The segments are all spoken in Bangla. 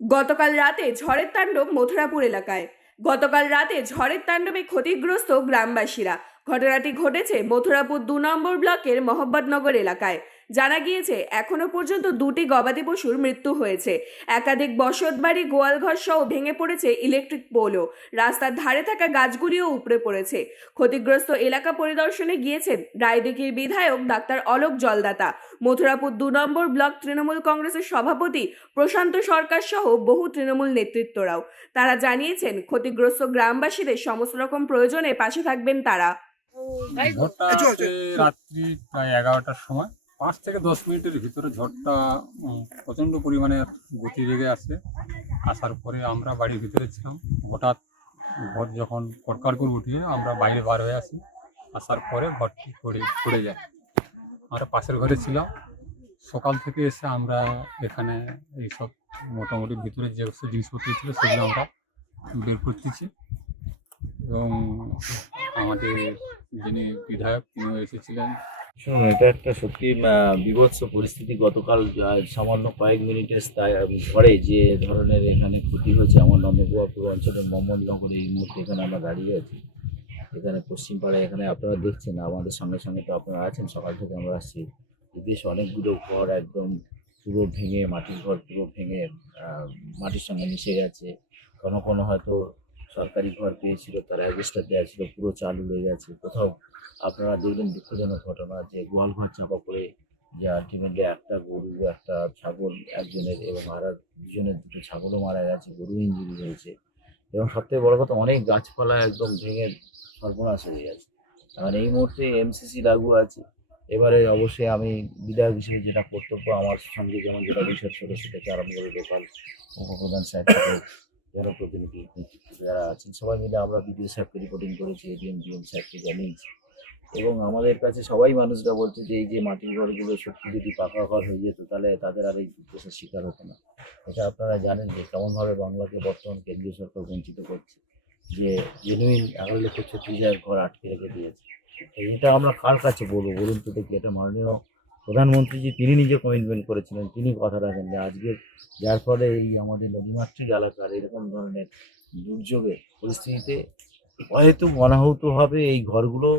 গতকাল রাতে ঝড়ের তাণ্ডব মথুরাপুর এলাকায়। গতকাল রাতে ঝড়ের তাণ্ডবে ক্ষতিগ্রস্ত গ্রামবাসীরা। ঘটনাটি ঘটেছে মথুরাপুর 2 নম্বর ব্লকের মোহাম্মদনগর এলাকায়। জানা গিয়েছে এখনো পর্যন্ত 2টি গবাদি পশুর মৃত্যু হয়েছে। একাধিক বসতবাড়ি, গোয়ালঘর সহ ভেঙে পড়েছে ইলেকট্রিক পোলও। রাস্তার ধারে থাকা গাছগুলিও উপড়ে পড়েছে। ক্ষতিগ্রস্ত এলাকা পরিদর্শনে গিয়েছেন রায়দিঘির বিধায়ক ডাক্তার অলোক জলদাতা, মথুরাপুর 2 নম্বর ব্লক তৃণমূল কংগ্রেসের সভাপতি প্রশান্ত সরকার সহ বহু তৃণমূল নেতৃত্বরাও। তারা জানিয়েছেন ক্ষতিগ্রস্ত গ্রামবাসীদের সমস্ত রকম প্রয়োজনে পাশে থাকবেন তারা। ঝড়টা আসে রাত্রি প্রায় 11টার সময়। 5 থেকে 10 মিনিটের ভিতরে ঝড়টা প্রচণ্ড পরিমাণে গতি বেগে আসে। আসার পরে আমরা বাড়ির ভিতরে ছিলাম। হঠাৎ ঘর যখন কড়কড় করে উঠিয়ে আমরা বাইরে বার হয়ে আসি। আসার পরে ঘরটি পড়ে যায়। আমরা পাশের ঘরে ছিলাম। সকাল থেকে এসে আমরা এখানে এইসব মোটামুটি ভিতরে যে সব জিনিসপত্র ছিল সেগুলো আমরা বের করতেছি এবং আমাদের যিনি বিধায়ক তিনিও এসেছিলেন। শুনুন, এটা একটা সত্যি বীভৎস পরিস্থিতি। গতকাল সামান্য কয়েক মিনিটের ঝড়ে যে ধরনের এখানে ক্ষতি হয়েছে আমার নবপুর অঞ্চলের মোহাম্মদনগরে এই মুহূর্তে এখানে আমরা দাঁড়িয়ে আছি। এখানে পশ্চিমপাড়ায় এখানে আপনারা দেখছেন, আমাদের সঙ্গে সঙ্গে তো আপনারা আছেন, সকাল থেকে আমরা আসছি। বেশ অনেকগুলো ঘর একদম পুরো ভেঙে, মাটির ঘর পুরো ভেঙে মাটির সঙ্গে মিশে গেছে। কোনো কোনো হয়তো সরকারি ঘর পেয়েছিল, তার অ্যাডজেস্টার দেওয়া ছিল, পুরো চাল উড়ে গেছে। কোথাও আপনারা দেখবেন দুঃখজনক ঘটনা যে গোয়াল ঘর চাপা পড়ে যে আলটিমেটলি একটা গরু, একটা ছাগল একজনের এবং আর দুজনের, দুটো ছাগলও মারা গেছে, গরু ইঞ্জুরি হয়েছে। এবং সবথেকে বড় কথা, অনেক গাছপালা একদম ভেঙে সর্বনাশ হয়ে গেছে। আর এই মুহূর্তে এমসিসি লাগু আছে। এবারে অবশ্যই আমি বিধায়ক হিসেবে যেটা কর্তব্য, আমার সঙ্গে যেমন জেলা পরিষদ সদস্য থেকে আরম্ভ করে লোকাল উপপ্রধান সাহেব থেকে জনপ্রতিনিধি যারা আছেন সবাই মিলে আমরা বিডিও সাহেবকে রিপোর্টিং করেছি, এডিএম ডিএম সাহেবকে জানিয়েছি। এবং আমাদের কাছে সবাই মানুষরা বলছে যে এই যে মাটির ঘরগুলো সত্যি যদি পাকা ঘর হয়ে যেত তাহলে তাদের আর এই দুর্দশার শিকার হতো না। এটা আপনারা জানেন যে কেমনভাবে বাংলাকে বর্তমান কেন্দ্রীয় সরকার বঞ্চিত করছে, যে জেনুইন 11,36,000 ঘর আটকে রেখে দিয়েছে। এটা আমরা কার কাছে বলবো বলুন তো দেখি? এটা মাননীয় প্রধানমন্ত্রীজি তিনি নিজে কমিটমেন্ট করেছিলেন, তিনি কথা রাখেন যে আজকে যার ফলে এই আমাদের নদীমাতৃক এলাকার এরকম ধরনের দুর্যোগে পরিস্থিতিতে হয়তো অনাহূতভাবে এই ঘরগুলো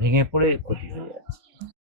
ভেঙে পড়ে ক্ষতি হয়ে যাচ্ছে।